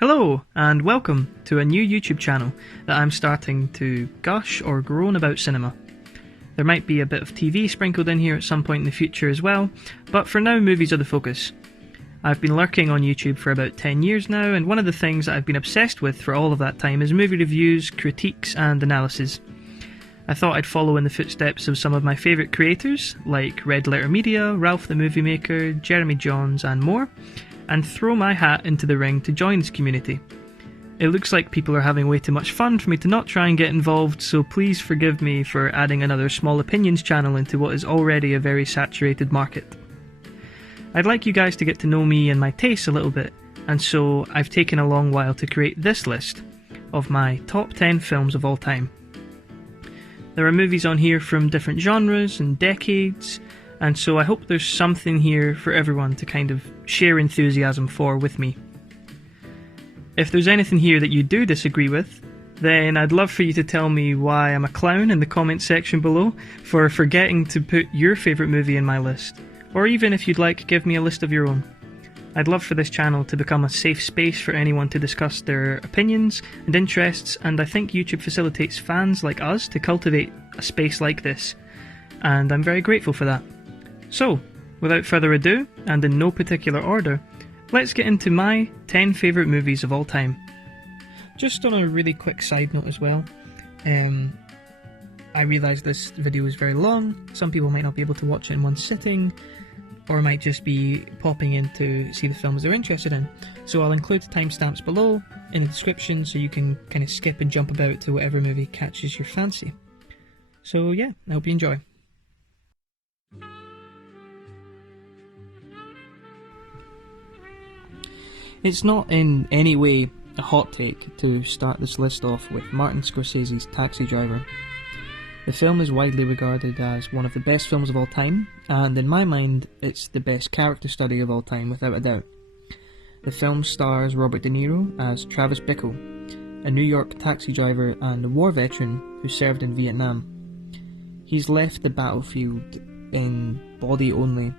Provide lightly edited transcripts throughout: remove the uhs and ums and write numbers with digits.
Hello, and welcome to a new YouTube channel that I'm starting to gush or groan about cinema. There might be a bit of TV sprinkled in here at some point in the future as well, but for now movies are the focus. I've been lurking on YouTube for about 10 years now, and one of the things that I've been obsessed with for all of that time is movie reviews, critiques and analysis. I thought I'd follow in the footsteps of some of my favourite creators, like Red Letter Media, Ralph the Movie Maker, Jeremy Johns and more, and throw my hat into the ring to join this community. It looks like people are having way too much fun for me to not try and get involved, so please forgive me for adding another small opinions channel into what is already a very saturated market. I'd like you guys to get to know me and my tastes a little bit, and so I've taken a long while to create this list of my top 10 films of all time. There are movies on here from different genres and decades, and so I hope there's something here for everyone to kind of share enthusiasm for with me. If there's anything here that you do disagree with, then I'd love for you to tell me why I'm a clown in the comments section below for forgetting to put your favourite movie in my list, or even if you'd like, give me a list of your own. I'd love for this channel to become a safe space for anyone to discuss their opinions and interests, and I think YouTube facilitates fans like us to cultivate a space like this, and I'm very grateful for that. So, without further ado, and in no particular order, let's get into my 10 favourite movies of all time. Just on a really quick side note as well, I realise this video is very long, some people might not be able to watch it in one sitting, or might just be popping in to see the films they're interested in. So I'll include timestamps below in the description so you can kind of skip and jump about to whatever movie catches your fancy. So yeah, I hope you enjoy. It's not in any way a hot take to start this list off with Martin Scorsese's Taxi Driver. The film is widely regarded as one of the best films of all time, and in my mind it's the best character study of all time without a doubt. The film stars Robert De Niro as Travis Bickle, a New York taxi driver and a war veteran who served in Vietnam. He's left the battlefield in body only,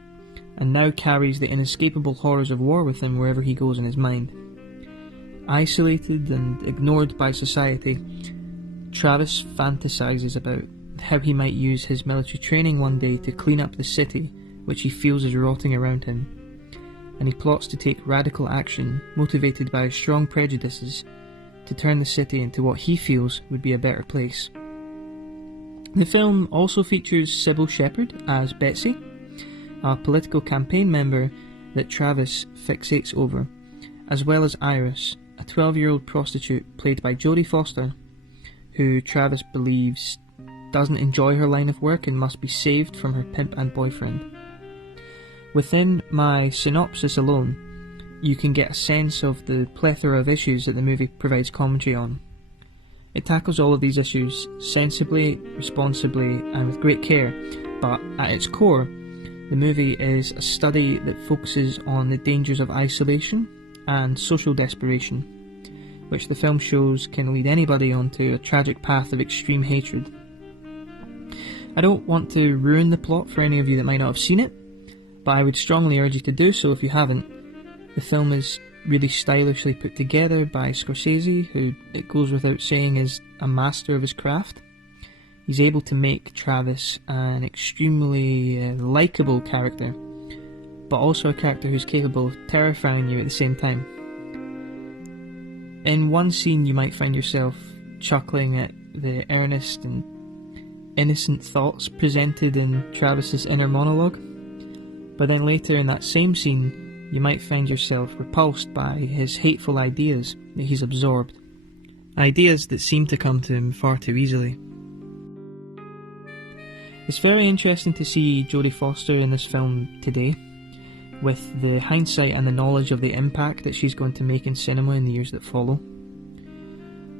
and now carries the inescapable horrors of war with him wherever he goes in his mind. Isolated and ignored by society, Travis fantasizes about how he might use his military training one day to clean up the city which he feels is rotting around him, and he plots to take radical action motivated by strong prejudices to turn the city into what he feels would be a better place. The film also features Sybil Shepherd as Betsy, a political campaign member that Travis fixates over, as well as Iris, a 12-year-old prostitute played by Jodie Foster, who Travis believes doesn't enjoy her line of work and must be saved from her pimp and boyfriend. Within my synopsis alone, you can get a sense of the plethora of issues that the movie provides commentary on. It tackles all of these issues sensibly, responsibly, and with great care, but at its core, the movie is a study that focuses on the dangers of isolation and social desperation, which the film shows can lead anybody onto a tragic path of extreme hatred. I don't want to ruin the plot for any of you that might not have seen it, but I would strongly urge you to do so if you haven't. The film is really stylishly put together by Scorsese, who, it goes without saying, is a master of his craft. He's able to make Travis an extremely likeable character, but also a character who's capable of terrifying you at the same time. In one scene you might find yourself chuckling at the earnest and innocent thoughts presented in Travis's inner monologue, but then later in that same scene you might find yourself repulsed by his hateful ideas that he's absorbed. Ideas that seem to come to him far too easily. It's very interesting to see Jodie Foster in this film today, with the hindsight and the knowledge of the impact that she's going to make in cinema in the years that follow.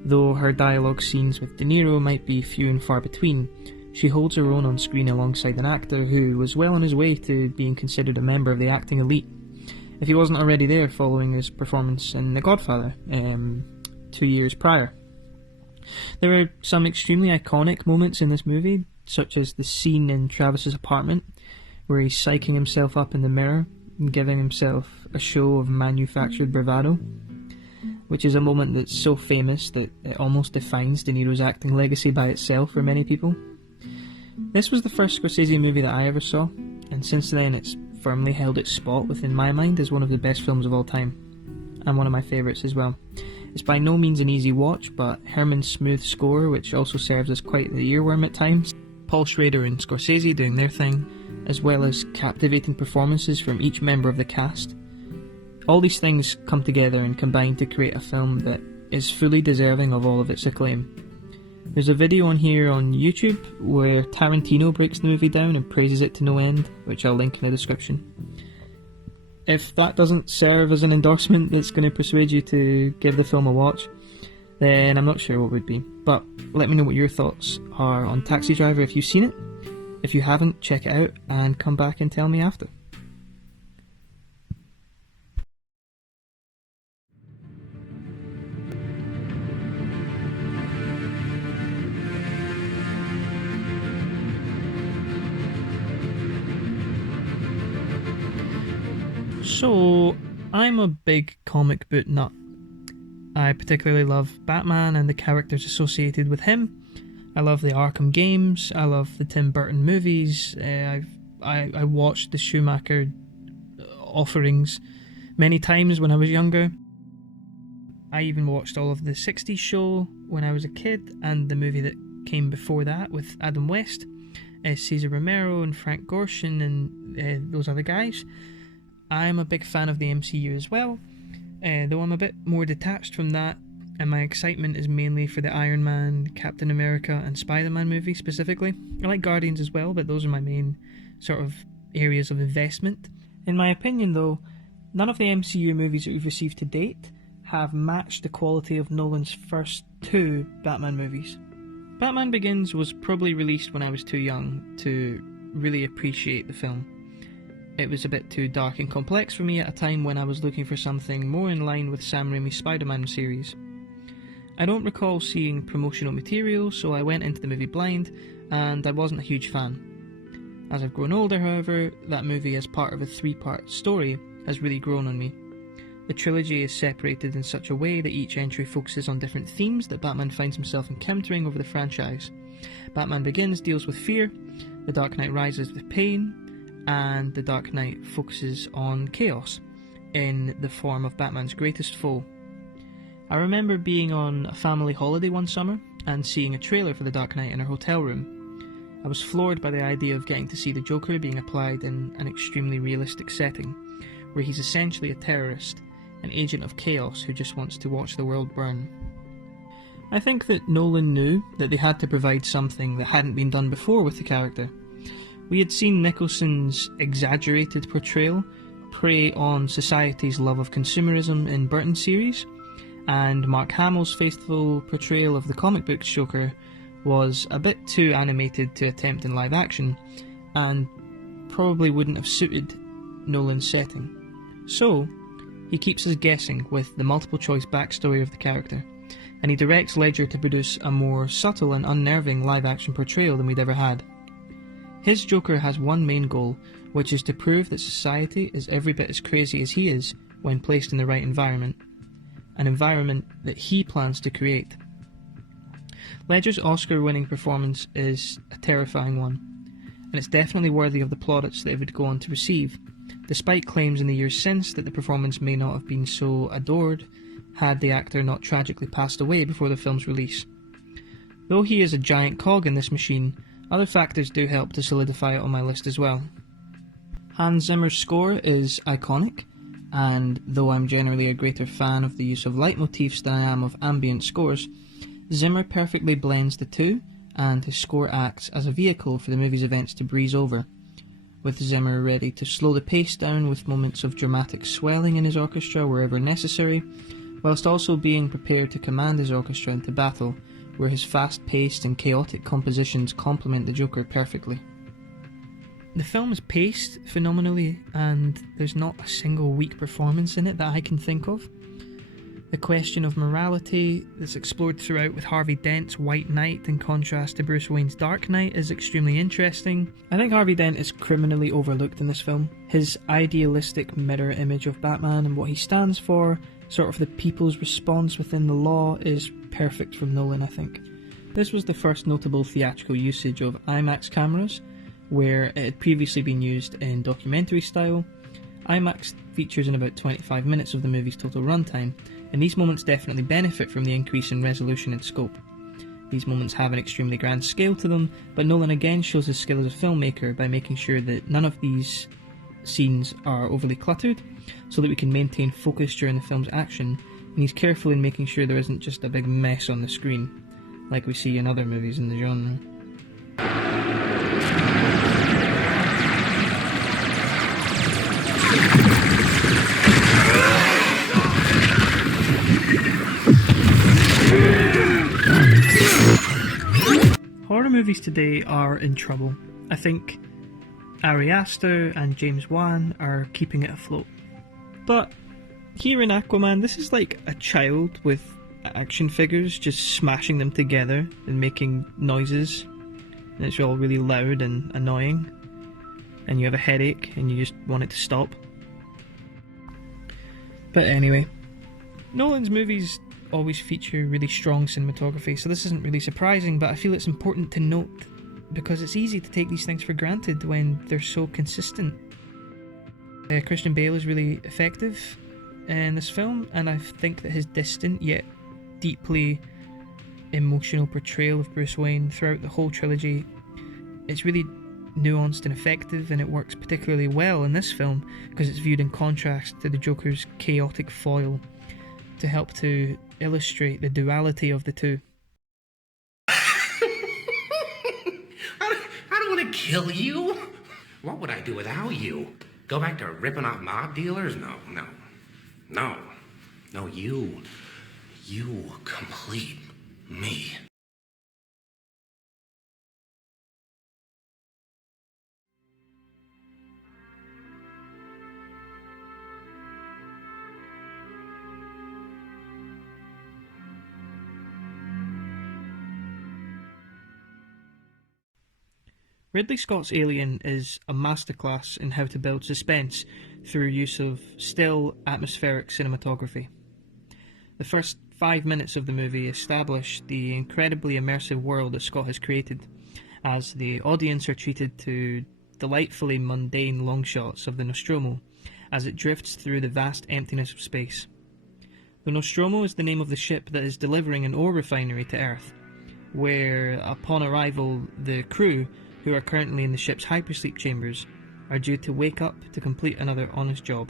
Though her dialogue scenes with De Niro might be few and far between, she holds her own on screen alongside an actor who was well on his way to being considered a member of the acting elite, if he wasn't already there following his performance in The Godfather 2 years prior. There are some extremely iconic moments in this movie, such as the scene in Travis's apartment where he's psyching himself up in the mirror and giving himself a show of manufactured bravado. which is a moment that's so famous that it almost defines De Niro's acting legacy by itself for many people. This was the first Scorsese movie that I ever saw, and since then it's firmly held its spot within my mind as one of the best films of all time, and one of my favourites as well. It's by no means an easy watch, but Herman's smooth score, which also serves as quite the earworm at times, Paul Schrader and Scorsese doing their thing, as well as captivating performances from each member of the cast. All these things come together and combine to create a film that is fully deserving of all of its acclaim. There's a video on here on YouTube where Tarantino breaks the movie down and praises it to no end, which I'll link in the description. If that doesn't serve as an endorsement that's going to persuade you to give the film a watch, then I'm not sure what would be. But let me know what your thoughts are on Taxi Driver if you've seen it. If you haven't, check it out and come back and tell me after. So, I'm a big comic book nut. I particularly love Batman and the characters associated with him. I love the Arkham games, I love the Tim Burton movies, I watched the Schumacher offerings many times when I was younger. I even watched all of the 60s show when I was a kid, and the movie that came before that with Adam West, Cesar Romero and Frank Gorshin and those other guys. I'm a big fan of the MCU as well, though I'm a bit more detached from that, and my excitement is mainly for the Iron Man, Captain America and Spider-Man movies specifically. I like Guardians as well, but those are my main sort of areas of investment. In my opinion though, none of the MCU movies that we've received to date have matched the quality of Nolan's first two Batman movies. Batman Begins was probably released when I was too young to really appreciate the film. It was a bit too dark and complex for me at a time when I was looking for something more in line with Sam Raimi's Spider-Man series. I don't recall seeing promotional material, so I went into the movie blind, and I wasn't a huge fan. As I've grown older, however, that movie as part of a 3-part story has really grown on me. The trilogy is separated in such a way that each entry focuses on different themes that Batman finds himself encountering over the franchise. Batman Begins deals with fear, The Dark Knight Rises with pain, and The Dark Knight focuses on chaos, in the form of Batman's greatest foe. I remember being on a family holiday one summer and seeing a trailer for The Dark Knight in our hotel room. I was floored by the idea of getting to see the Joker being applied in an extremely realistic setting, where he's essentially a terrorist, an agent of chaos who just wants to watch the world burn. I think that Nolan knew that they had to provide something that hadn't been done before with the character. We had seen Nicholson's exaggerated portrayal prey on society's love of consumerism in Burton's series, and Mark Hamill's faithful portrayal of the comic book Joker was a bit too animated to attempt in live action, and probably wouldn't have suited Nolan's setting. So, he keeps us guessing with the multiple choice backstory of the character, and he directs Ledger to produce a more subtle and unnerving live action portrayal than we'd ever had. His Joker has one main goal, which is to prove that society is every bit as crazy as he is when placed in the right environment. An environment that he plans to create. Ledger's Oscar-winning performance is a terrifying one, and it's definitely worthy of the plaudits that it would go on to receive, despite claims in the years since that the performance may not have been so adored had the actor not tragically passed away before the film's release. Though he is a giant cog in this machine, other factors do help to solidify it on my list as well. Hans Zimmer's score is iconic, and though I'm generally a greater fan of the use of leitmotifs than I am of ambient scores, Zimmer perfectly blends the two, and his score acts as a vehicle for the movie's events to breeze over, with Zimmer ready to slow the pace down with moments of dramatic swelling in his orchestra wherever necessary, whilst also being prepared to command his orchestra into battle, where his fast-paced and chaotic compositions complement the Joker perfectly. The film is paced phenomenally, and there's not a single weak performance in it that I can think of. The question of morality that's explored throughout with Harvey Dent's White Knight in contrast to Bruce Wayne's Dark Knight is extremely interesting. I think Harvey Dent is criminally overlooked in this film. His idealistic mirror image of Batman and what he stands for sort of the people's response within the law is perfect from Nolan, I think. This was the first notable theatrical usage of IMAX cameras, where it had previously been used in documentary style. IMAX features in about 25 minutes of the movie's total runtime, and these moments definitely benefit from the increase in resolution and scope. These moments have an extremely grand scale to them, but Nolan again shows his skill as a filmmaker by making sure that none of these scenes are overly cluttered, so that we can maintain focus during the film's action, and he's careful in making sure there isn't just a big mess on the screen, like we see in other movies in the genre. Horror movies today are in trouble. I think Ari Aster and James Wan are keeping it afloat. But here in Aquaman, this is like a child with action figures just smashing them together and making noises, and it's all really loud and annoying, and you have a headache and you just want it to stop. But anyway, Nolan's movies always feature really strong cinematography, so this isn't really surprising, but I feel it's important to note because it's easy to take these things for granted when they're so consistent. Christian Bale is really effective in this film, and I think that his distant yet deeply emotional portrayal of Bruce Wayne throughout the whole trilogy, it's really nuanced and effective, and it works particularly well in this film because it's viewed in contrast to the Joker's chaotic foil to help to illustrate the duality of the two. I don't want to kill you. What would I do without you? Go back to ripping off mob dealers? No. You complete me. Ridley Scott's Alien is a masterclass in how to build suspense through use of still, atmospheric cinematography. The first 5 minutes of the movie establish the incredibly immersive world that Scott has created, as the audience are treated to delightfully mundane long shots of the Nostromo as it drifts through the vast emptiness of space. The Nostromo is the name of the ship that is delivering an ore refinery to Earth, where, upon arrival, the crew, who are currently in the ship's hypersleep chambers, are due to wake up to complete another honest job.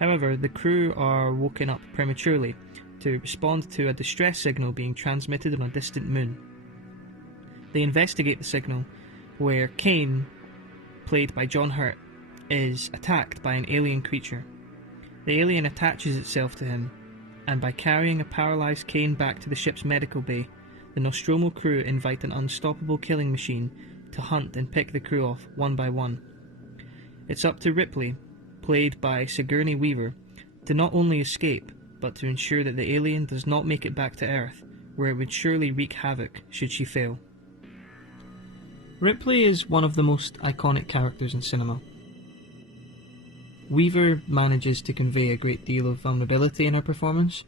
However, the crew are woken up prematurely to respond to a distress signal being transmitted on a distant moon. They investigate the signal, where Kane, played by John Hurt, is attacked by an alien creature. The alien attaches itself to him, and by carrying a paralysed Kane back to the ship's medical bay, the Nostromo crew invite an unstoppable killing machine to hunt and pick the crew off one by one. It's up to Ripley, played by Sigourney Weaver, to not only escape, but to ensure that the alien does not make it back to Earth, where it would surely wreak havoc should she fail. Ripley is one of the most iconic characters in cinema. Weaver manages to convey a great deal of vulnerability in her performance,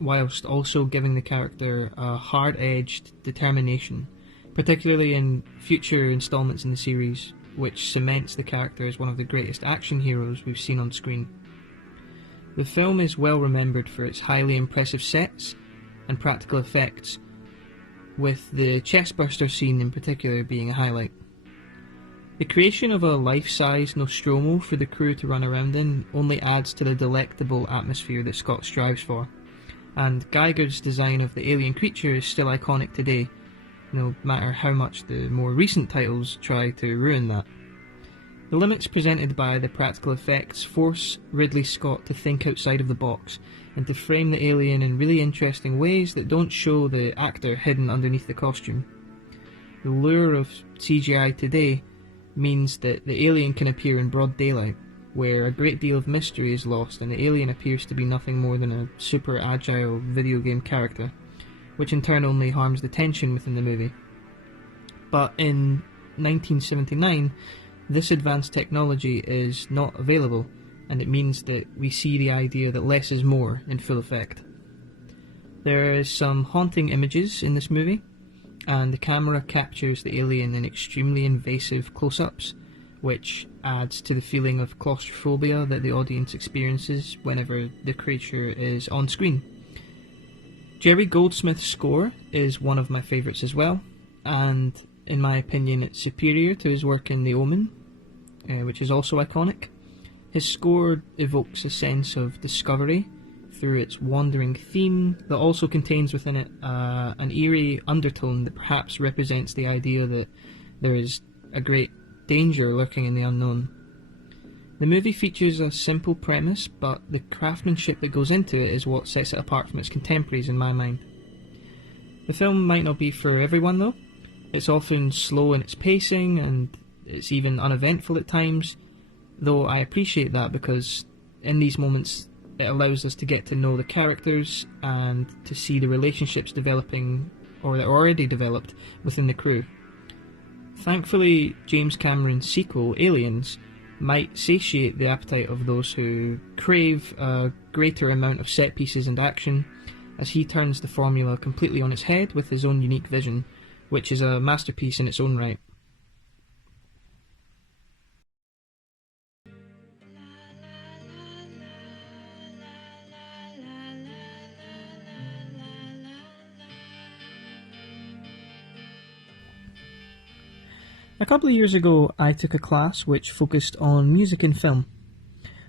whilst also giving the character a hard-edged determination, particularly in future installments in the series, which cements the character as one of the greatest action heroes we've seen on screen. The film is well remembered for its highly impressive sets and practical effects, with the chestburster scene in particular being a highlight. The creation of a life-size Nostromo for the crew to run around in only adds to the delectable atmosphere that Scott strives for, and Giger's design of the alien creature is still iconic today, no matter how much the more recent titles try to ruin that. The limits presented by the practical effects force Ridley Scott to think outside of the box and to frame the alien in really interesting ways that don't show the actor hidden underneath the costume. The lure of CGI today means that the alien can appear in broad daylight, where a great deal of mystery is lost and the alien appears to be nothing more than a super agile video game character, which in turn only harms the tension within the movie. But in 1979, this advanced technology is not available, and it means that we see the idea that less is more in full effect. There is some haunting images in this movie, and the camera captures the alien in extremely invasive close-ups, which adds to the feeling of claustrophobia that the audience experiences whenever the creature is on screen. Jerry Goldsmith's score is one of my favourites as well, and in my opinion it's superior to his work in The Omen, which is also iconic. His score evokes a sense of discovery through its wandering theme that also contains within it an eerie undertone that perhaps represents the idea that there is a great danger lurking in the unknown. The movie features a simple premise, but the craftsmanship that goes into it is what sets it apart from its contemporaries in my mind. The film might not be for everyone though. It's often slow in its pacing and it's even uneventful at times, though I appreciate that because in these moments it allows us to get to know the characters and to see the relationships developing, or that are already developed, within the crew. Thankfully, James Cameron's sequel, Aliens, might satiate the appetite of those who crave a greater amount of set pieces and action, as he turns the formula completely on its head with his own unique vision, which is a masterpiece in its own right. A couple of years ago, I took a class which focused on music in film,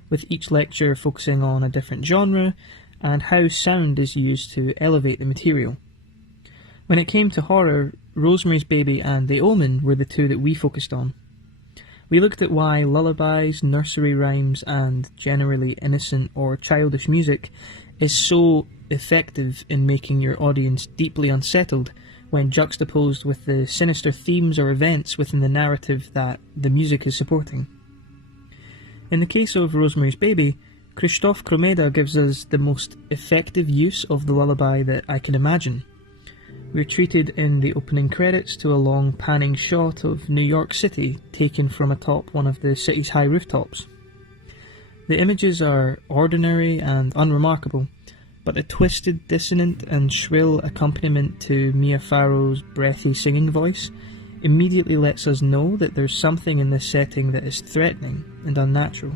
with each lecture focusing on a different genre and how sound is used to elevate the material. When it came to horror, Rosemary's Baby and The Omen were the two that we focused on. We looked at why lullabies, nursery rhymes, and generally innocent or childish music is so effective in making your audience deeply unsettled when juxtaposed with the sinister themes or events within the narrative that the music is supporting. In the case of Rosemary's Baby, Krzysztof Kromeda gives us the most effective use of the lullaby that I can imagine. We're treated in the opening credits to a long panning shot of New York City taken from atop one of the city's high rooftops. The images are ordinary and unremarkable, but the twisted, dissonant and shrill accompaniment to Mia Farrow's breathy singing voice immediately lets us know that there's something in this setting that is threatening and unnatural.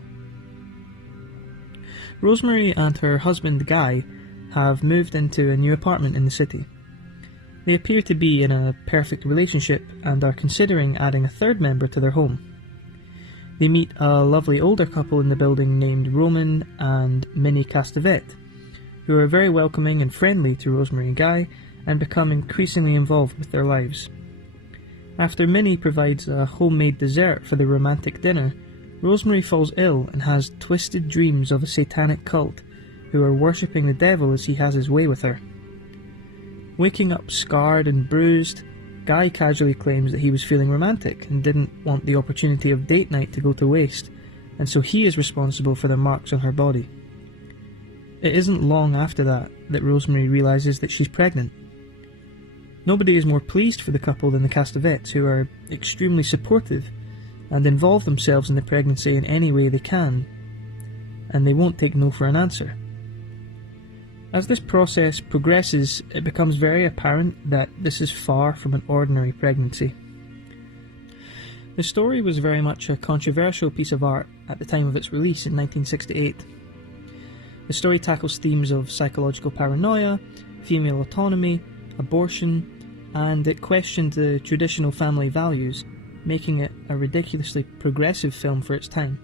Rosemary and her husband Guy have moved into a new apartment in the city. They appear to be in a perfect relationship and are considering adding a third member to their home. They meet a lovely older couple in the building named Roman and Minnie Castevet, who are very welcoming and friendly to Rosemary and Guy and become increasingly involved with their lives. After Minnie provides a homemade dessert for the romantic dinner, Rosemary falls ill and has twisted dreams of a satanic cult who are worshipping the devil as he has his way with her. Waking up scarred and bruised, Guy casually claims that he was feeling romantic and didn't want the opportunity of date night to go to waste, and so he is responsible for the marks on her body. It isn't long after that Rosemary realises that she's pregnant. Nobody is more pleased for the couple than the Castevets, who are extremely supportive and involve themselves in the pregnancy in any way they can, and they won't take no for an answer. As this process progresses, it becomes very apparent that this is far from an ordinary pregnancy. The story was very much a controversial piece of art at the time of its release in 1968. The story tackles themes of psychological paranoia, female autonomy, abortion, and it questioned the traditional family values, making it a ridiculously progressive film for its time.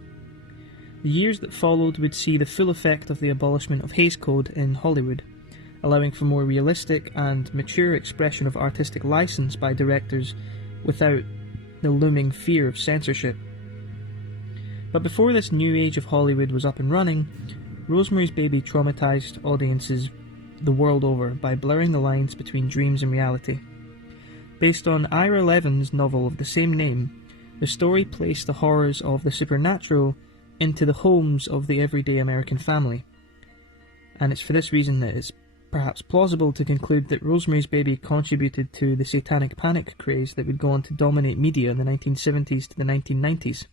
The years that followed would see the full effect of the abolishment of Hays Code in Hollywood, allowing for more realistic and mature expression of artistic license by directors without the looming fear of censorship. But before this new age of Hollywood was up and running, Rosemary's Baby traumatized audiences the world over by blurring the lines between dreams and reality. Based on Ira Levin's novel of the same name, the story placed the horrors of the supernatural into the homes of the everyday American family. And it's for this reason that it's perhaps plausible to conclude that Rosemary's Baby contributed to the satanic panic craze that would go on to dominate media in the 1970s to the 1990s,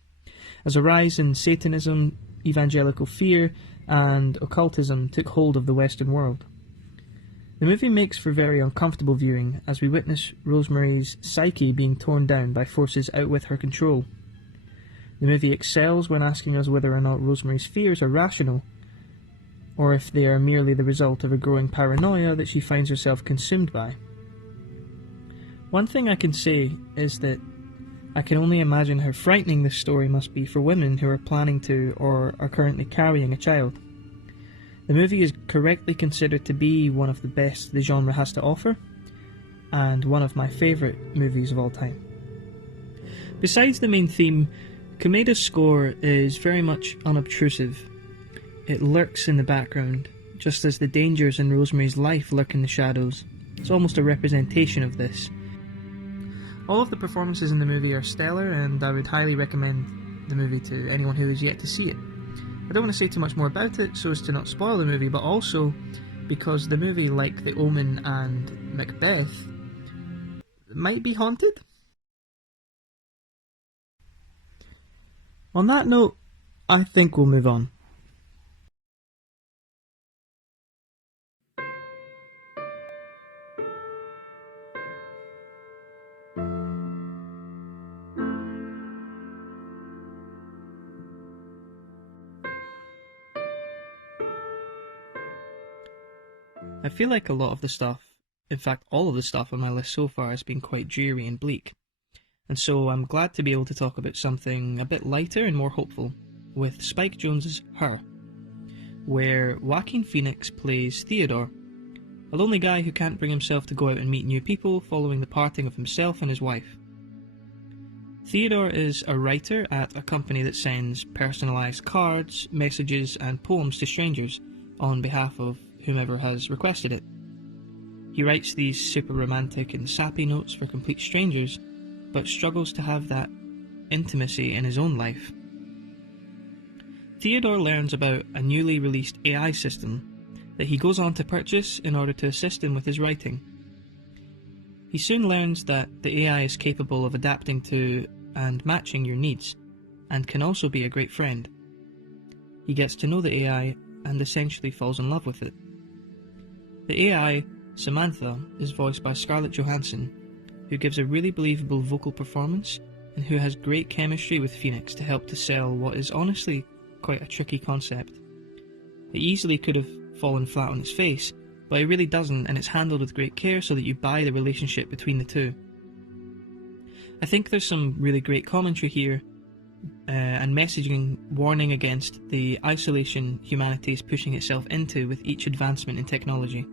as a rise in Satanism evangelical fear and occultism took hold of the Western world. The movie makes for very uncomfortable viewing as we witness Rosemary's psyche being torn down by forces out with her control. The movie excels when asking us whether or not Rosemary's fears are rational, or if they are merely the result of a growing paranoia that she finds herself consumed by. One thing I can say is that I can only imagine how frightening this story must be for women who are planning to or are currently carrying a child. The movie is correctly considered to be one of the best the genre has to offer, and one of my favourite movies of all time. Besides the main theme, Komeda's score is very much unobtrusive. It lurks in the background, just as the dangers in Rosemary's life lurk in the shadows. It's almost a representation of this. All of the performances in the movie are stellar, and I would highly recommend the movie to anyone who is yet to see it. I don't want to say too much more about it so as to not spoil the movie, but also because the movie, like The Omen and Macbeth, might be haunted. On that note, I think we'll move on. I feel like a lot of the stuff, in fact all of the stuff on my list so far has been quite dreary and bleak, and so I'm glad to be able to talk about something a bit lighter and more hopeful, with Spike Jonze's Her, where Joaquin Phoenix plays Theodore, a lonely guy who can't bring himself to go out and meet new people following the parting of himself and his wife. Theodore is a writer at a company that sends personalised cards, messages and poems to strangers on behalf of whomever has requested it. He writes these super romantic and sappy notes for complete strangers, but struggles to have that intimacy in his own life. Theodore learns about a newly released AI system that he goes on to purchase in order to assist him with his writing. He soon learns that the AI is capable of adapting to and matching your needs, and can also be a great friend. He gets to know the AI and essentially falls in love with it. The AI, Samantha, is voiced by Scarlett Johansson, who gives a really believable vocal performance and who has great chemistry with Phoenix to help to sell what is honestly quite a tricky concept. It easily could have fallen flat on its face, but it really doesn't, and it's handled with great care so that you buy the relationship between the two. I think there's some really great commentary here and messaging warning against the isolation humanity is pushing itself into with each advancement in technology.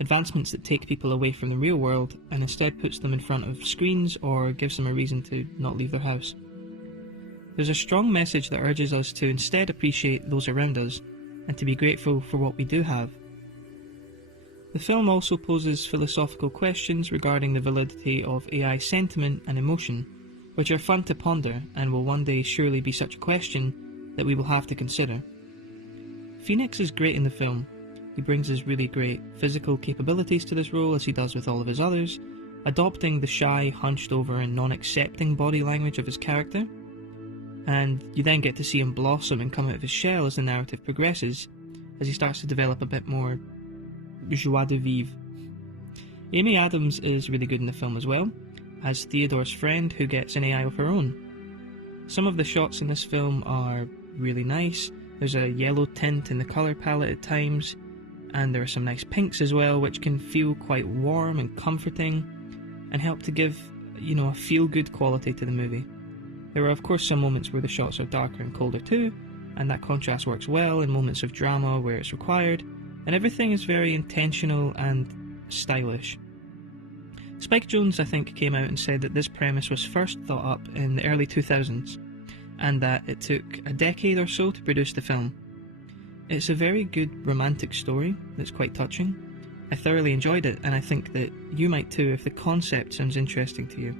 Advancements that take people away from the real world and instead puts them in front of screens or gives them a reason to not leave their house. There's a strong message that urges us to instead appreciate those around us and to be grateful for what we do have. The film also poses philosophical questions regarding the validity of AI sentiment and emotion, which are fun to ponder and will one day surely be such a question that we will have to consider. Phoenix is great in the film. He brings his really great physical capabilities to this role as he does with all of his others, adopting the shy, hunched over and non-accepting body language of his character, and you then get to see him blossom and come out of his shell as the narrative progresses, as he starts to develop a bit more joie de vivre. Amy Adams is really good in the film as well, as Theodore's friend who gets an AI of her own. Some of the shots in this film are really nice. There's a yellow tint in the colour palette at times, and there are some nice pinks as well, which can feel quite warm and comforting and help to give, a feel-good quality to the movie. There are of course some moments where the shots are darker and colder too, and that contrast works well in moments of drama where it's required, and everything is very intentional and stylish. Spike Jonze, I think, came out and said that this premise was first thought up in the early 2000s, and that it took a decade or so to produce the film. It's a very good romantic story that's quite touching. I thoroughly enjoyed it, and I think that you might too if the concept sounds interesting to you.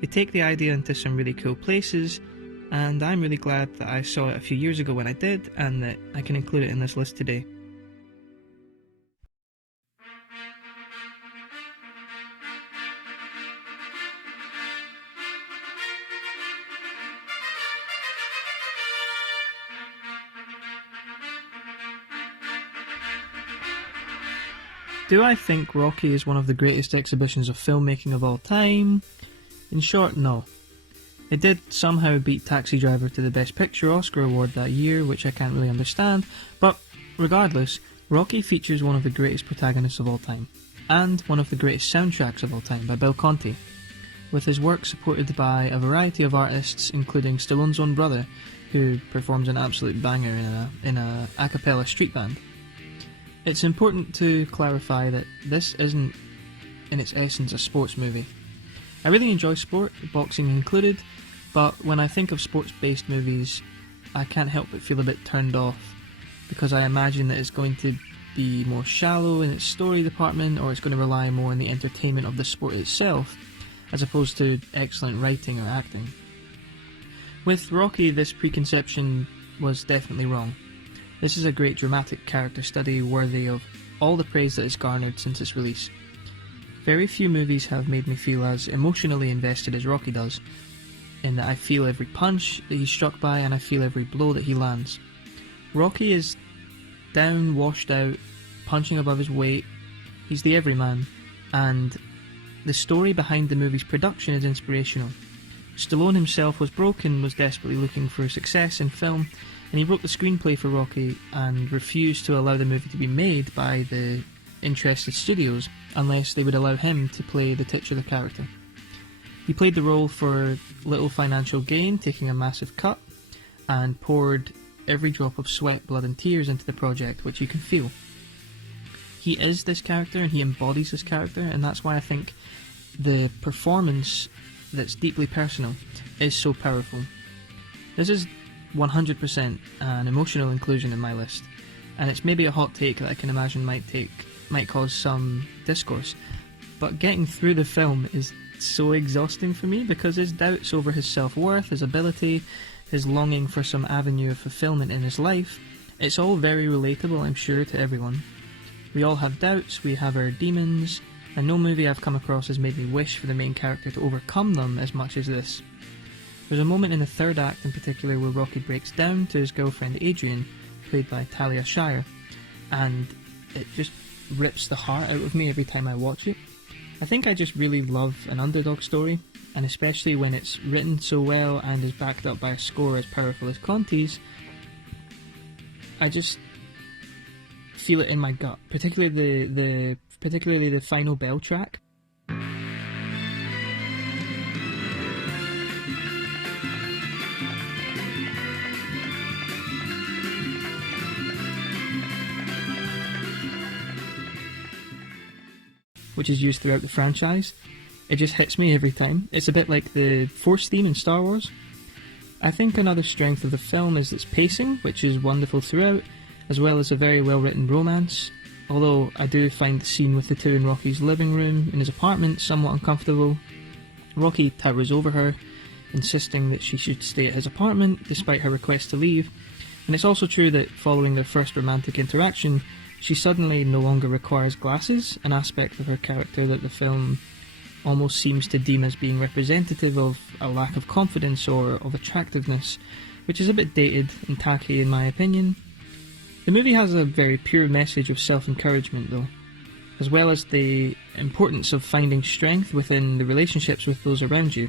They take the idea into some really cool places, and I'm really glad that I saw it a few years ago when I did, and that I can include it in this list today. Do I think Rocky is one of the greatest exhibitions of filmmaking of all time? In short, no. It did somehow beat Taxi Driver to the Best Picture Oscar award that year, which I can't really understand, but regardless, Rocky features one of the greatest protagonists of all time, and one of the greatest soundtracks of all time by Bill Conti, with his work supported by a variety of artists, including Stallone's own brother, who performs an absolute banger in a cappella street band. It's important to clarify that this isn't, in its essence, a sports movie. I really enjoy sport, boxing included, but when I think of sports-based movies, I can't help but feel a bit turned off, because I imagine that it's going to be more shallow in its story department, or it's going to rely more on the entertainment of the sport itself, as opposed to excellent writing or acting. With Rocky, this preconception was definitely wrong. This is a great dramatic character study worthy of all the praise that it's garnered since its release. Very few movies have made me feel as emotionally invested as Rocky does, in that I feel every punch that he's struck by and I feel every blow that he lands. Rocky is down, washed out, punching above his weight. He's the everyman, and the story behind the movie's production is inspirational. Stallone himself was broken, was desperately looking for success in film, and he wrote the screenplay for Rocky and refused to allow the movie to be made by the interested studios unless they would allow him to play the titular character. He played the role for little financial gain, taking a massive cut, and poured every drop of sweat, blood and tears into the project, which you can feel. He is this character and he embodies this character, and that's why I think the performance that's deeply personal is so powerful. This is 100% an emotional inclusion in my list, and it's maybe a hot take that I can imagine might cause some discourse, but getting through the film is so exhausting for me because his doubts over his self-worth, his ability, his longing for some avenue of fulfillment in his life, it's all very relatable, I'm sure, to everyone. We all have doubts, we have our demons, and no movie I've come across has made me wish for the main character to overcome them as much as this. There's a moment in the third act in particular where Rocky breaks down to his girlfriend Adrian, played by Talia Shire, and it just rips the heart out of me every time I watch it. I think I just really love an underdog story, and especially when it's written so well and is backed up by a score as powerful as Conti's, I just feel it in my gut, particularly the final bell track. Which is used throughout the franchise. It just hits me every time. It's a bit like the Force theme in Star Wars. I think another strength of the film is its pacing, which is wonderful throughout, as well as a very well written romance, although I do find the scene with the two in Rocky's living room in his apartment somewhat uncomfortable. Rocky towers over her, insisting that she should stay at his apartment despite her request to leave, and it's also true that following their first romantic interaction, she suddenly no longer requires glasses, an aspect of her character that the film almost seems to deem as being representative of a lack of confidence or of attractiveness, which is a bit dated and tacky in my opinion. The movie has a very pure message of self-encouragement though, as well as the importance of finding strength within the relationships with those around you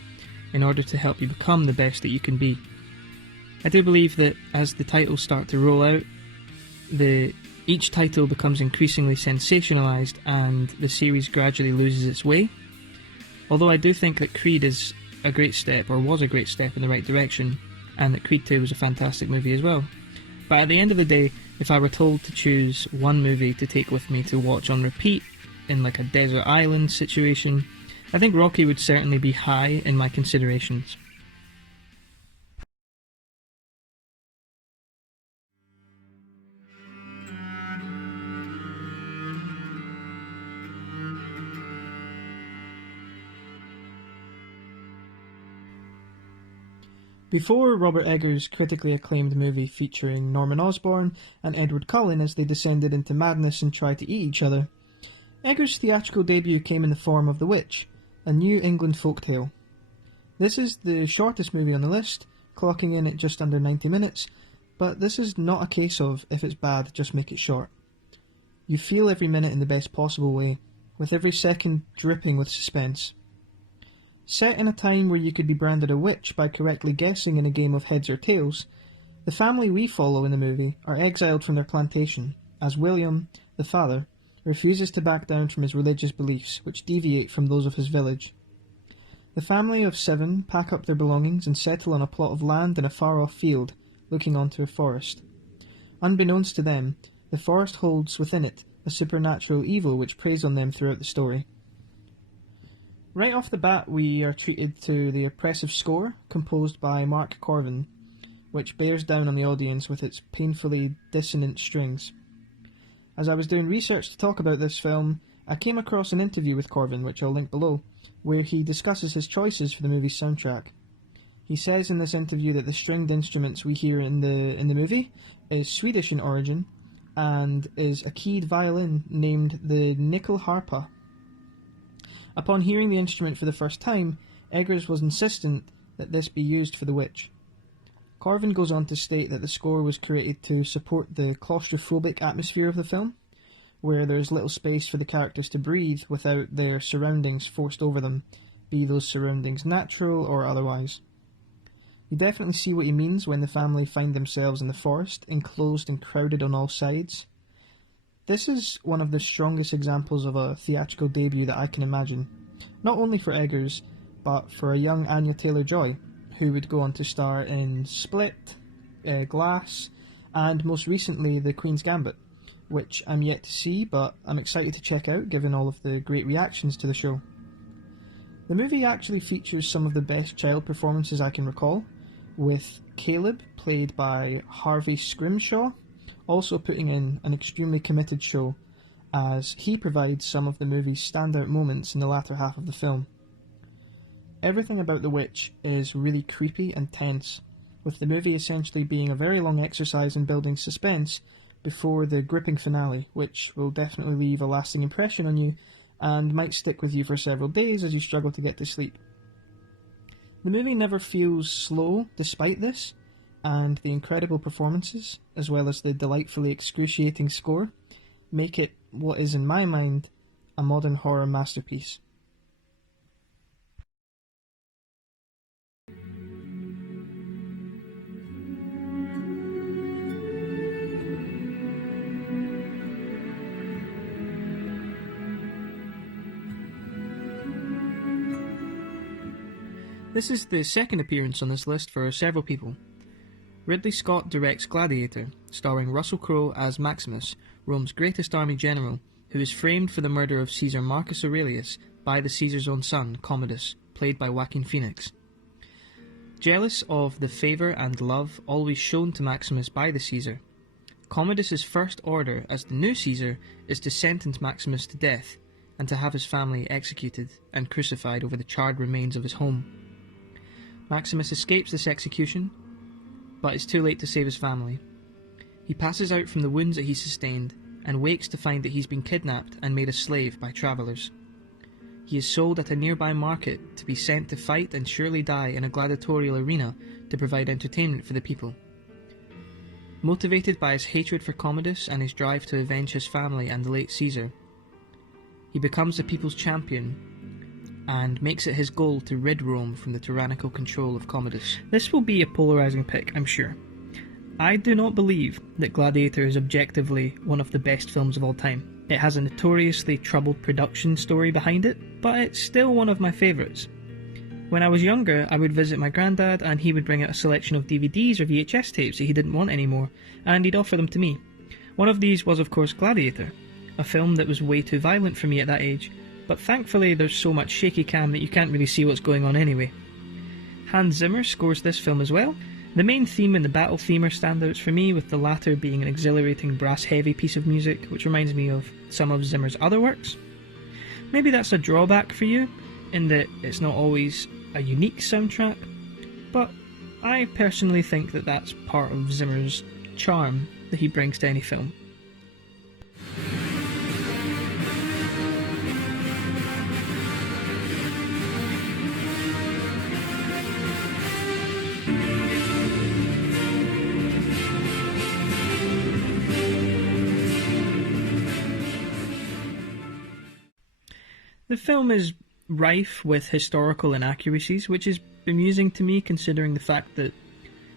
in order to help you become the best that you can be. I do believe that as the titles start to roll out, each title becomes increasingly sensationalized and the series gradually loses its way. Although I do think that Creed is a great step, or was a great step in the right direction, and that Creed 2 was a fantastic movie as well. But at the end of the day, if I were told to choose one movie to take with me to watch on repeat, in like a desert island situation, I think Rocky would certainly be high in my considerations. Before Robert Eggers' critically acclaimed movie featuring Norman Osborn and Edward Cullen as they descended into madness and tried to eat each other, Eggers' theatrical debut came in the form of The Witch, a New England folktale. This is the shortest movie on the list, clocking in at just under 90 minutes, but this is not a case of, if it's bad, just make it short. You feel every minute in the best possible way, with every second dripping with suspense. Set in a time where you could be branded a witch by correctly guessing in a game of heads or tails, the family we follow in the movie are exiled from their plantation, as William, the father, refuses to back down from his religious beliefs, which deviate from those of his village. The family of 7 pack up their belongings and settle on a plot of land in a far-off field, looking onto a forest. Unbeknownst to them, the forest holds within it a supernatural evil which preys on them throughout the story. Right off the bat, we are treated to the oppressive score composed by Mark Korven, which bears down on the audience with its painfully dissonant strings. As I was doing research to talk about this film, I came across an interview with Korven, which I'll link below, where he discusses his choices for the movie's soundtrack. He says in this interview that the stringed instruments we hear in the movie is Swedish in origin and is a keyed violin named the nyckelharpa. Upon hearing the instrument for the first time, Ager was insistent that this be used for the witch. Korven goes on to state that the score was created to support the claustrophobic atmosphere of the film, where there's little space for the characters to breathe without their surroundings forced over them, be those surroundings natural or otherwise. You definitely see what he means when the family find themselves in the forest, enclosed and crowded on all sides. This is one of the strongest examples of a theatrical debut that I can imagine, not only for Eggers, but for a young Anya Taylor-Joy, who would go on to star in Split, Glass, and most recently The Queen's Gambit, which I'm yet to see, but I'm excited to check out given all of the great reactions to the show. The movie actually features some of the best child performances I can recall, with Caleb, played by Harvey Scrimshaw, also putting in an extremely committed show, as he provides some of the movie's standout moments in the latter half of the film. Everything about The Witch is really creepy and tense, with the movie essentially being a very long exercise in building suspense before the gripping finale, which will definitely leave a lasting impression on you and might stick with you for several days as you struggle to get to sleep. The movie never feels slow despite this, and the incredible performances, as well as the delightfully excruciating score, make it what is in my mind a modern horror masterpiece. This is the second appearance on this list for several people. Ridley Scott directs Gladiator, starring Russell Crowe as Maximus, Rome's greatest army general, who is framed for the murder of Caesar Marcus Aurelius by the Caesar's own son, Commodus, played by Joaquin Phoenix. Jealous of the favour and love always shown to Maximus by the Caesar, Commodus's first order as the new Caesar is to sentence Maximus to death and to have his family executed and crucified over the charred remains of his home. Maximus escapes this execution, but it's too late to save his family. He passes out from the wounds that he sustained and wakes to find that he's been kidnapped and made a slave by travellers. He is sold at a nearby market to be sent to fight and surely die in a gladiatorial arena to provide entertainment for the people. Motivated by his hatred for Commodus and his drive to avenge his family and the late Caesar, he becomes the people's champion and makes it his goal to rid Rome from the tyrannical control of Commodus. This will be a polarising pick, I'm sure. I do not believe that Gladiator is objectively one of the best films of all time. It has a notoriously troubled production story behind it, but it's still one of my favourites. When I was younger, I would visit my granddad and he would bring out a selection of DVDs or VHS tapes that he didn't want anymore, and he'd offer them to me. One of these was of course Gladiator, a film that was way too violent for me at that age, but thankfully there's so much shaky cam that you can't really see what's going on anyway. Hans Zimmer scores this film as well. The main theme and the battle theme are standouts for me, with the latter being an exhilarating brass-heavy piece of music, which reminds me of some of Zimmer's other works. Maybe that's a drawback for you, in that it's not always a unique soundtrack, but I personally think that that's part of Zimmer's charm that he brings to any film. The film is rife with historical inaccuracies, which is amusing to me considering the fact that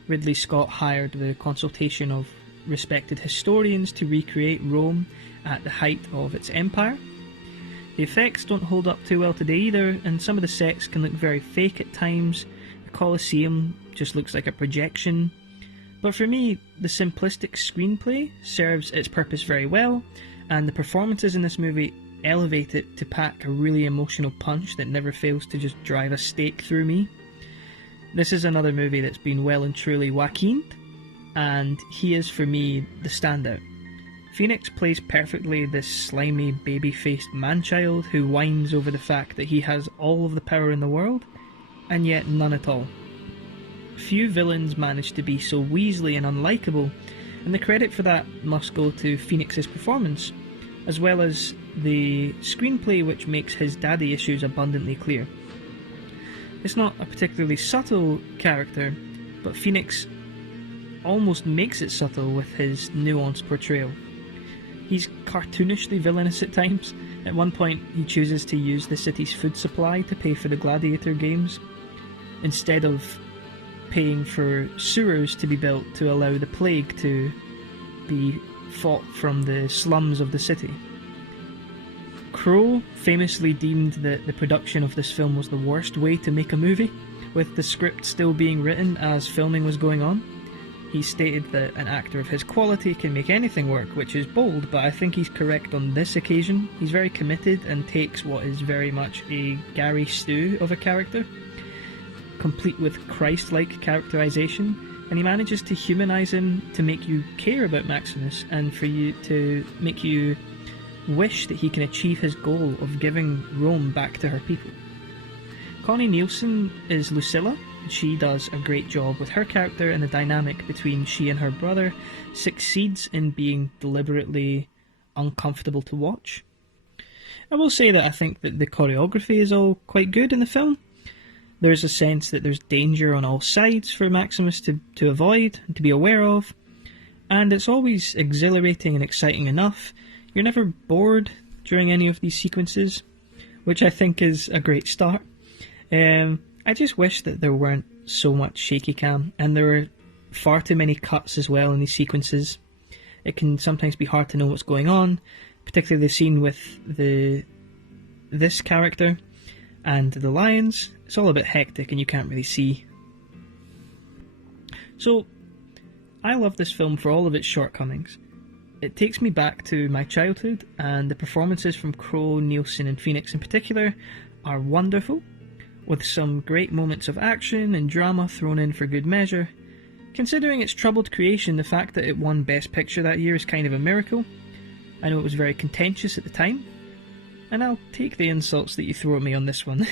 Ridley Scott hired the consultation of respected historians to recreate Rome at the height of its empire. The effects don't hold up too well today either, and some of the sets can look very fake at times. The Colosseum just looks like a projection. But for me, the simplistic screenplay serves its purpose very well, and the performances in this movie elevate it to pack a really emotional punch that never fails to just drive a stake through me. This is another movie that's been well and truly Joaquined, and he is for me the standout. Phoenix plays perfectly this slimy, baby-faced man-child who whines over the fact that he has all of the power in the world, and yet none at all. Few villains manage to be so Weasley and unlikable, and the credit for that must go to Phoenix's performance, as well as the screenplay which makes his daddy issues abundantly clear. It's not a particularly subtle character, but Phoenix almost makes it subtle with his nuanced portrayal. He's cartoonishly villainous at times. At one point, he chooses to use the city's food supply to pay for the Gladiator games, instead of paying for sewers to be built to allow the plague to be fought from the slums of the city. Crow famously deemed that the production of this film was the worst way to make a movie, with the script still being written as filming was going on. He stated that an actor of his quality can make anything work, which is bold, but I think he's correct on this occasion. He's very committed and takes what is very much a Gary Stu of a character, complete with Christ-like characterization, and he manages to humanise him to make you care about Maximus and for you to make you wish that he can achieve his goal of giving Rome back to her people. Connie Nielsen is Lucilla. She does a great job with her character, and the dynamic between she and her brother succeeds in being deliberately uncomfortable to watch. I will say that I think that the choreography is all quite good in the film. There's a sense that there's danger on all sides for Maximus to avoid and to be aware of, and it's always exhilarating and exciting enough. You're never bored during any of these sequences, which I think is a great start. I just wish that there weren't so much shaky cam, and there were far too many cuts as well in these sequences. It can sometimes be hard to know what's going on, particularly the scene with this character and the lions. It's all a bit hectic and you can't really see. So, I love this film for all of its shortcomings. It takes me back to my childhood, and the performances from Crow, Nielsen and Phoenix in particular are wonderful, with some great moments of action and drama thrown in for good measure. Considering its troubled creation, the fact that it won Best Picture that year is kind of a miracle. I know it was very contentious at the time, and I'll take the insults that you throw at me on this one.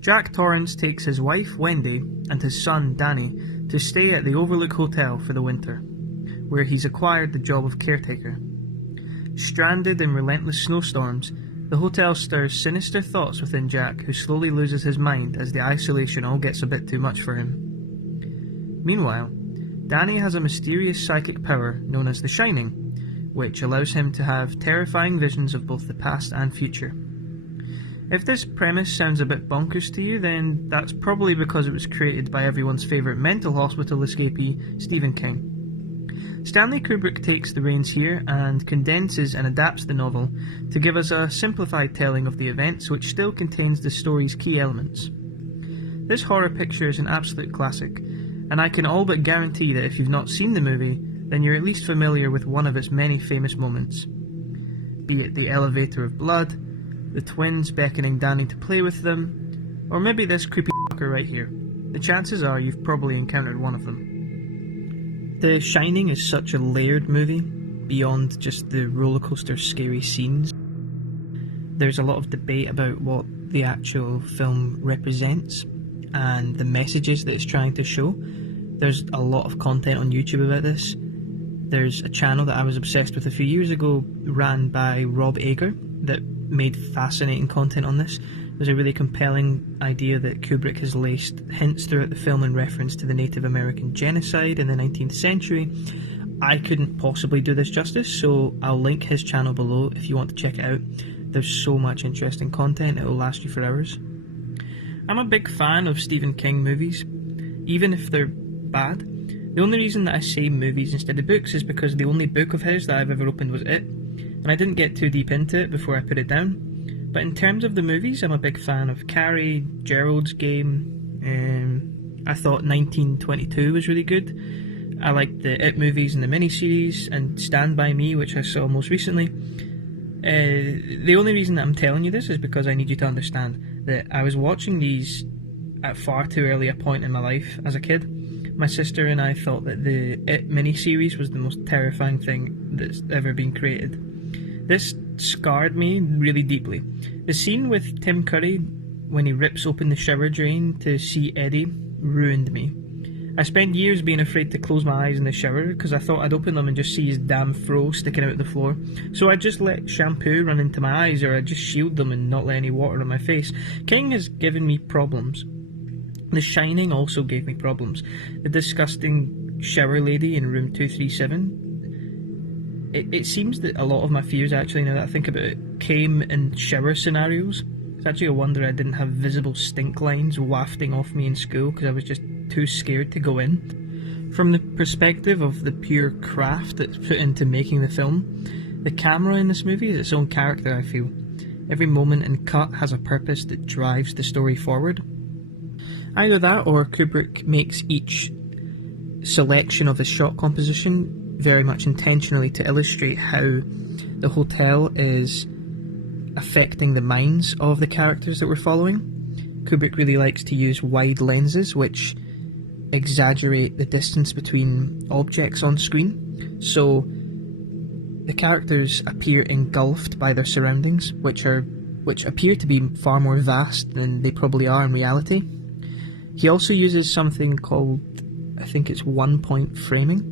Jack Torrance takes his wife, Wendy, and his son, Danny, to stay at the Overlook Hotel for the winter, where he's acquired the job of caretaker. Stranded in relentless snowstorms, the hotel stirs sinister thoughts within Jack, who slowly loses his mind as the isolation all gets a bit too much for him. Meanwhile, Danny has a mysterious psychic power known as the Shining, which allows him to have terrifying visions of both the past and future. If this premise sounds a bit bonkers to you, then that's probably because it was created by everyone's favourite mental hospital escapee, Stephen King. Stanley Kubrick takes the reins here and condenses and adapts the novel to give us a simplified telling of the events which still contains the story's key elements. This horror picture is an absolute classic, and I can all but guarantee that if you've not seen the movie, then you're at least familiar with one of its many famous moments. Be it the elevator of blood, the twins beckoning Danny to play with them, or maybe this creepy fucker right here. The chances are you've probably encountered one of them. The Shining is such a layered movie, beyond just the rollercoaster scary scenes. There's a lot of debate about what the actual film represents, and the messages that it's trying to show. There's a lot of content on YouTube about this. there's a channel that I was obsessed with a few years ago, ran by Rob Ager, that made fascinating content on this. There's a really compelling idea that Kubrick has laced hints throughout the film in reference to the Native American genocide in the 19th century. I couldn't possibly do this justice, so I'll link his channel below if you want to check it out. There's so much interesting content, it will last you for hours. I'm a big fan of Stephen King movies, even if they're bad. The only reason that I say movies instead of books is because the only book of his that I've ever opened was It, and I didn't get too deep into it before I put it down. But in terms of the movies, I'm a big fan of Carrie, Gerald's Game. I thought 1922 was really good. I liked the It movies and the miniseries, and Stand By Me, which I saw most recently. The only reason that I'm telling you this is because I need you to understand that I was watching these at far too early a point in my life as a kid. My sister and I thought that the It miniseries was the most terrifying thing that's ever been created. This scarred me really deeply. The scene with Tim Curry when he rips open the shower drain to see Eddie ruined me. I spent years being afraid to close my eyes in the shower because I thought I'd open them and just see his damn fro sticking out the floor. So I'd just let shampoo run into my eyes, or I'd just shield them and not let any water on my face. King has given me problems. The Shining also gave me problems. The disgusting shower lady in room 237. It seems that a lot of my fears, actually, now that I think about it, came in shower scenarios. It's actually a wonder I didn't have visible stink lines wafting off me in school because I was just too scared to go in. From the perspective of the pure craft that's put into making the film, the camera in this movie is its own character, I feel. Every moment and cut has a purpose that drives the story forward. Either that, or Kubrick makes each selection of his shot composition very much intentionally to illustrate how the hotel is affecting the minds of the characters that we're following. Kubrick really likes to use wide lenses which exaggerate the distance between objects on screen, so the characters appear engulfed by their surroundings, which appear to be far more vast than they probably are in reality. He also uses something called, I think it's 1-point framing,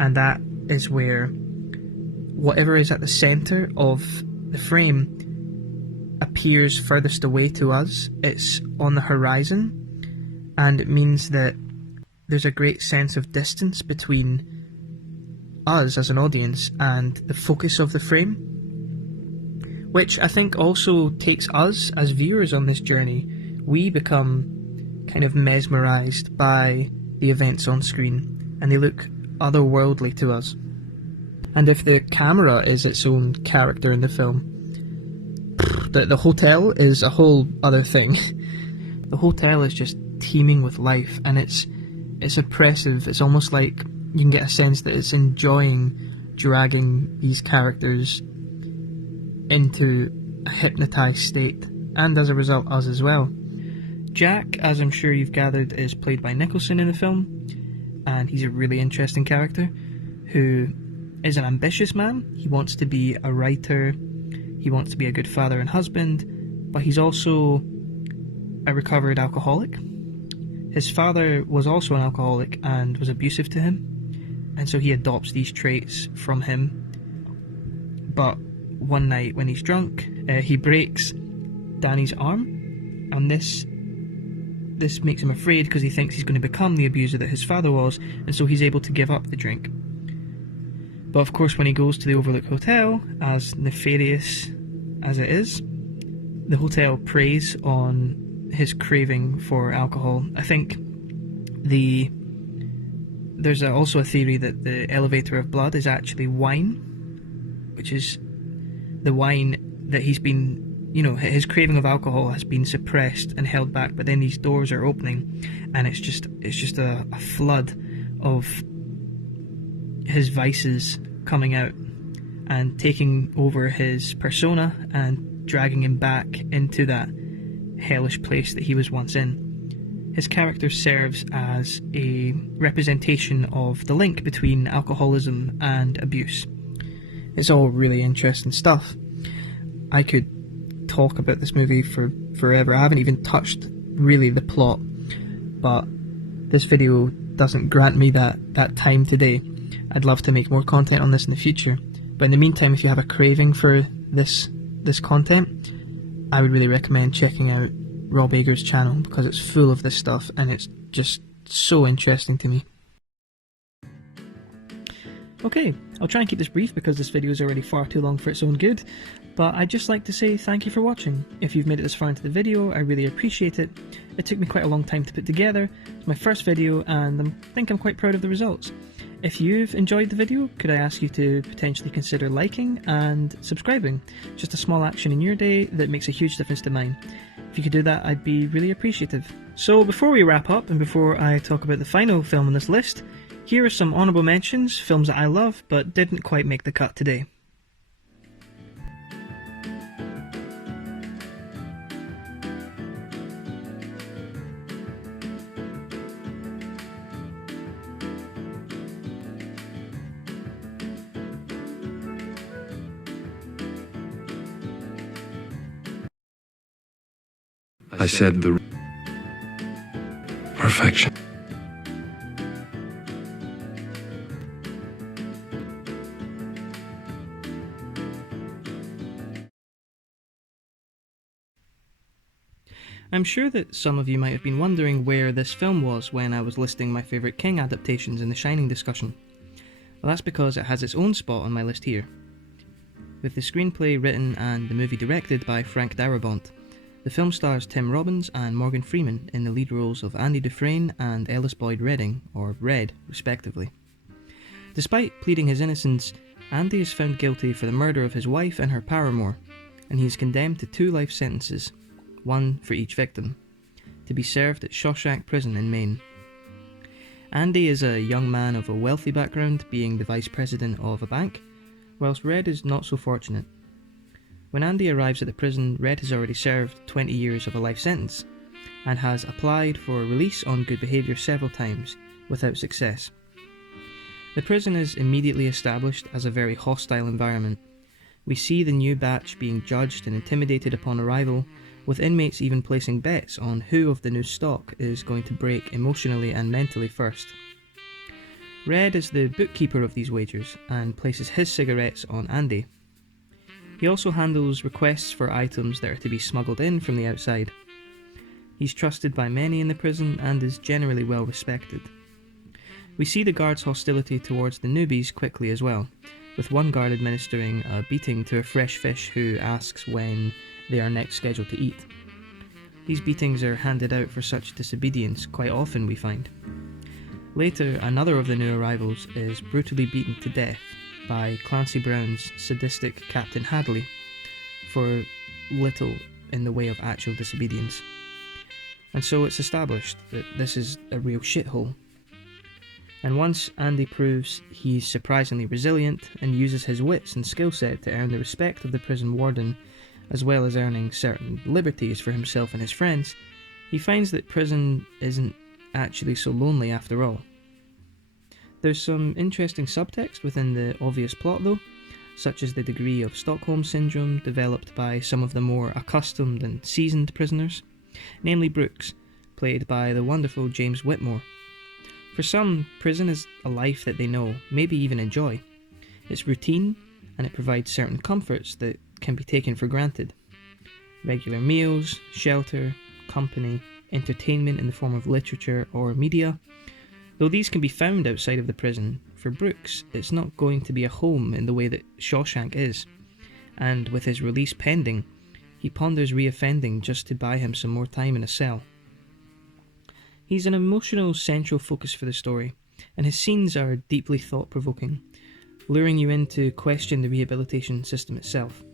and that is where whatever is at the centre of the frame appears furthest away to us. It's on the horizon, and it means that there's a great sense of distance between us as an audience and the focus of the frame, which I think also takes us as viewers on this journey. We become kind of mesmerised by the events on screen, and they look otherworldly to us. And if the camera is its own character in the film, the hotel is a whole other thing. The hotel is just teeming with life, and it's oppressive. It's almost like you can get a sense that it's enjoying dragging these characters into a hypnotised state, and as a result us as well. Jack, as I'm sure you've gathered, is played by Nicholson in the film, and he's a really interesting character who is an ambitious man. He wants to be a writer, he wants to be a good father and husband, but he's also a recovered alcoholic. His father was also an alcoholic and was abusive to him, and so he adopts these traits from him. But one night when he's drunk, he breaks Danny's arm, and this makes him afraid because he thinks he's going to become the abuser that his father was, and so he's able to give up the drink. But of course, when he goes to the Overlook Hotel, as nefarious as it is, the hotel preys on his craving for alcohol. I think there's also a theory that the elevator of blood is actually wine, which is the wine that he's been, his craving of alcohol has been suppressed and held back, but then these doors are opening, and it's just a flood of his vices coming out and taking over his persona and dragging him back into that hellish place that he was once in. His character serves as a representation of the link between alcoholism and abuse. It's all really interesting stuff. I could talk about this movie for forever. I haven't even touched really the plot, but this video doesn't grant me that time today. I'd love to make more content on this in the future, but in the meantime, if you have a craving for this content, I would really recommend checking out Rob Ager's channel, because it's full of this stuff and it's just so interesting to me. Okay, I'll try and keep this brief because this video is already far too long for its own good, but I'd just like to say thank you for watching. If you've made it this far into the video, I really appreciate it. It took me quite a long time to put together. It's my first video and I think I'm quite proud of the results. If you've enjoyed the video, could I ask you to potentially consider liking and subscribing? Just a small action in your day that makes a huge difference to mine. If you could do that, I'd be really appreciative. So before we wrap up and before I talk about the final film on this list, here are some honourable mentions, films that I love but didn't quite make the cut today. I said the perfection. I'm sure that some of you might have been wondering where this film was when I was listing my favourite King adaptations in the Shining discussion. Well, that's because it has its own spot on my list here. With the screenplay written and the movie directed by Frank Darabont, the film stars Tim Robbins and Morgan Freeman in the lead roles of Andy Dufresne and Ellis Boyd Redding, or Red, respectively. Despite pleading his innocence, Andy is found guilty for the murder of his wife and her paramour, and he is condemned to 2 life sentences, one for each victim, to be served at Shawshank Prison in Maine. Andy is a young man of a wealthy background, being the vice president of a bank, whilst Red is not so fortunate. When Andy arrives at the prison, Red has already served 20 years of a life sentence, and has applied for release on good behaviour several times, without success. The prison is immediately established as a very hostile environment. We see the new batch being judged and intimidated upon arrival, with inmates even placing bets on who of the new stock is going to break emotionally and mentally first. Red is the bookkeeper of these wagers and places his cigarettes on Andy. He also handles requests for items that are to be smuggled in from the outside. He's trusted by many in the prison and is generally well respected. We see the guards' hostility towards the newbies quickly as well, with one guard administering a beating to a fresh fish who asks when they are next scheduled to eat. These beatings are handed out for such disobedience quite often, we find. Later, another of the new arrivals is brutally beaten to death by Clancy Brown's sadistic Captain Hadley for little in the way of actual disobedience. And so it's established that this is a real shithole. And once Andy proves he's surprisingly resilient and uses his wits and skill set to earn the respect of the prison warden, as well as earning certain liberties for himself and his friends, he finds that prison isn't actually so lonely after all. There's some interesting subtext within the obvious plot though, such as the degree of Stockholm Syndrome developed by some of the more accustomed and seasoned prisoners, namely Brooks, played by the wonderful James Whitmore. For some, prison is a life that they know, maybe even enjoy. It's routine, and it provides certain comforts that can be taken for granted. Regular meals, shelter, company, entertainment in the form of literature or media. Though these can be found outside of the prison, for Brooks, it's not going to be a home in the way that Shawshank is, and with his release pending, he ponders reoffending just to buy him some more time in a cell. He's an emotional central focus for the story, and his scenes are deeply thought-provoking, luring you in to question the rehabilitation system itself.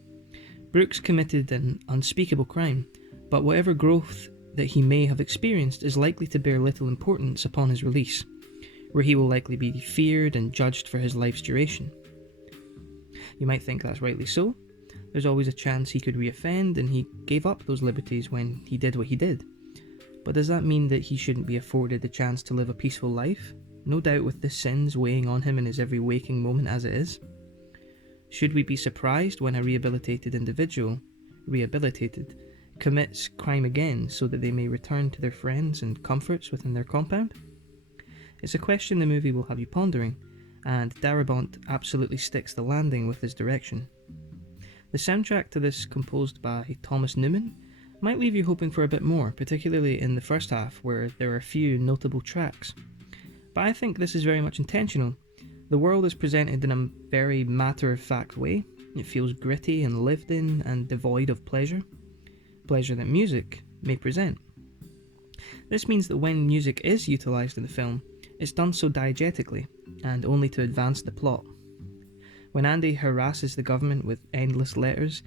Brooks committed an unspeakable crime, but whatever growth that he may have experienced is likely to bear little importance upon his release, where he will likely be feared and judged for his life's duration. You might think that's rightly so. There's always a chance he could reoffend, and he gave up those liberties when he did what he did. But does that mean that he shouldn't be afforded the chance to live a peaceful life? No doubt with the sins weighing on him in his every waking moment as it is. Should we be surprised when a rehabilitated individual, commits crime again so that they may return to their friends and comforts within their compound? It's a question the movie will have you pondering, and Darabont absolutely sticks the landing with his direction. The soundtrack to this, composed by Thomas Newman, might leave you hoping for a bit more, particularly in the first half where there are a few notable tracks. But I think this is very much intentional. The world is presented in a very matter-of-fact way. It feels gritty and lived in and devoid of pleasure that music may present. This means that when music is utilised in the film, it's done so diegetically and only to advance the plot. When Andy harasses the government with endless letters,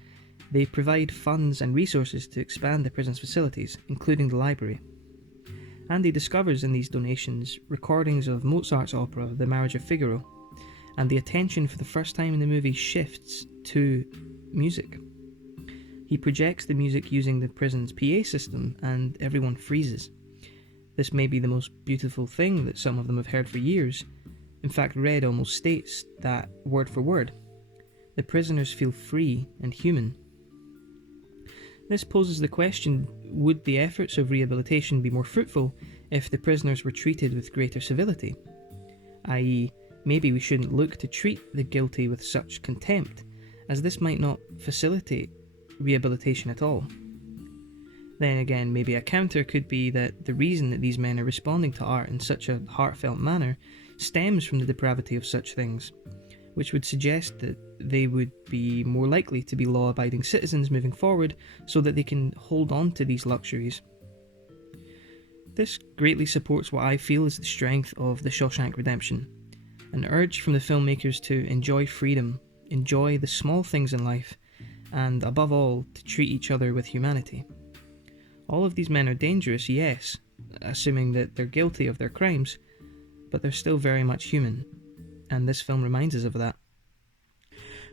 they provide funds and resources to expand the prison's facilities, including the library. Andy discovers in these donations recordings of Mozart's opera The Marriage of Figaro, and the attention for the first time in the movie shifts to music. He projects the music using the prison's PA system, and everyone freezes. This may be the most beautiful thing that some of them have heard for years. In fact, Red almost states that, word for word, the prisoners feel free and human. This poses the question, would the efforts of rehabilitation be more fruitful if the prisoners were treated with greater civility? I.e., maybe we shouldn't look to treat the guilty with such contempt, as this might not facilitate rehabilitation at all. Then again, maybe a counter could be that the reason that these men are responding to art in such a heartfelt manner stems from the depravity of such things, which would suggest that they would be more likely to be law-abiding citizens moving forward so that they can hold on to these luxuries. This greatly supports what I feel is the strength of the Shawshank Redemption, an urge from the filmmakers to enjoy freedom, enjoy the small things in life, and above all, to treat each other with humanity. All of these men are dangerous, yes, assuming that they're guilty of their crimes, but they're still very much human, and this film reminds us of that.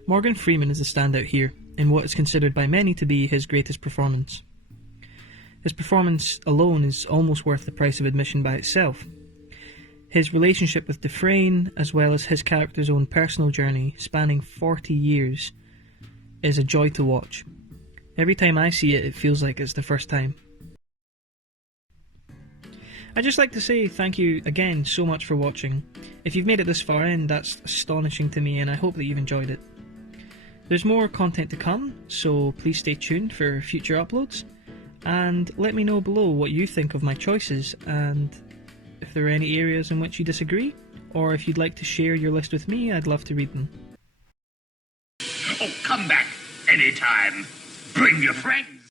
Morgan Freeman is the standout here, in what is considered by many to be his greatest performance. His performance alone is almost worth the price of admission by itself. His relationship with Dufresne, as well as his character's own personal journey, spanning 40 years, is a joy to watch. Every time I see it, it feels like it's the first time. I'd just like to say thank you again so much for watching. If you've made it this far in, that's astonishing to me, and I hope that you've enjoyed it. There's more content to come, so please stay tuned for future uploads, and let me know below what you think of my choices, and if there are any areas in which you disagree, or if you'd like to share your list with me, I'd love to read them. Oh, come back anytime. Bring your friends.